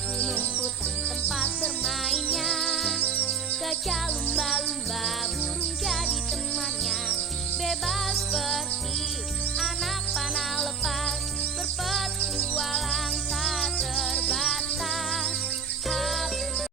Gunung hutan tempat bermainnya, gajah lumba-lumba burung jadi temannya. Bebas seperti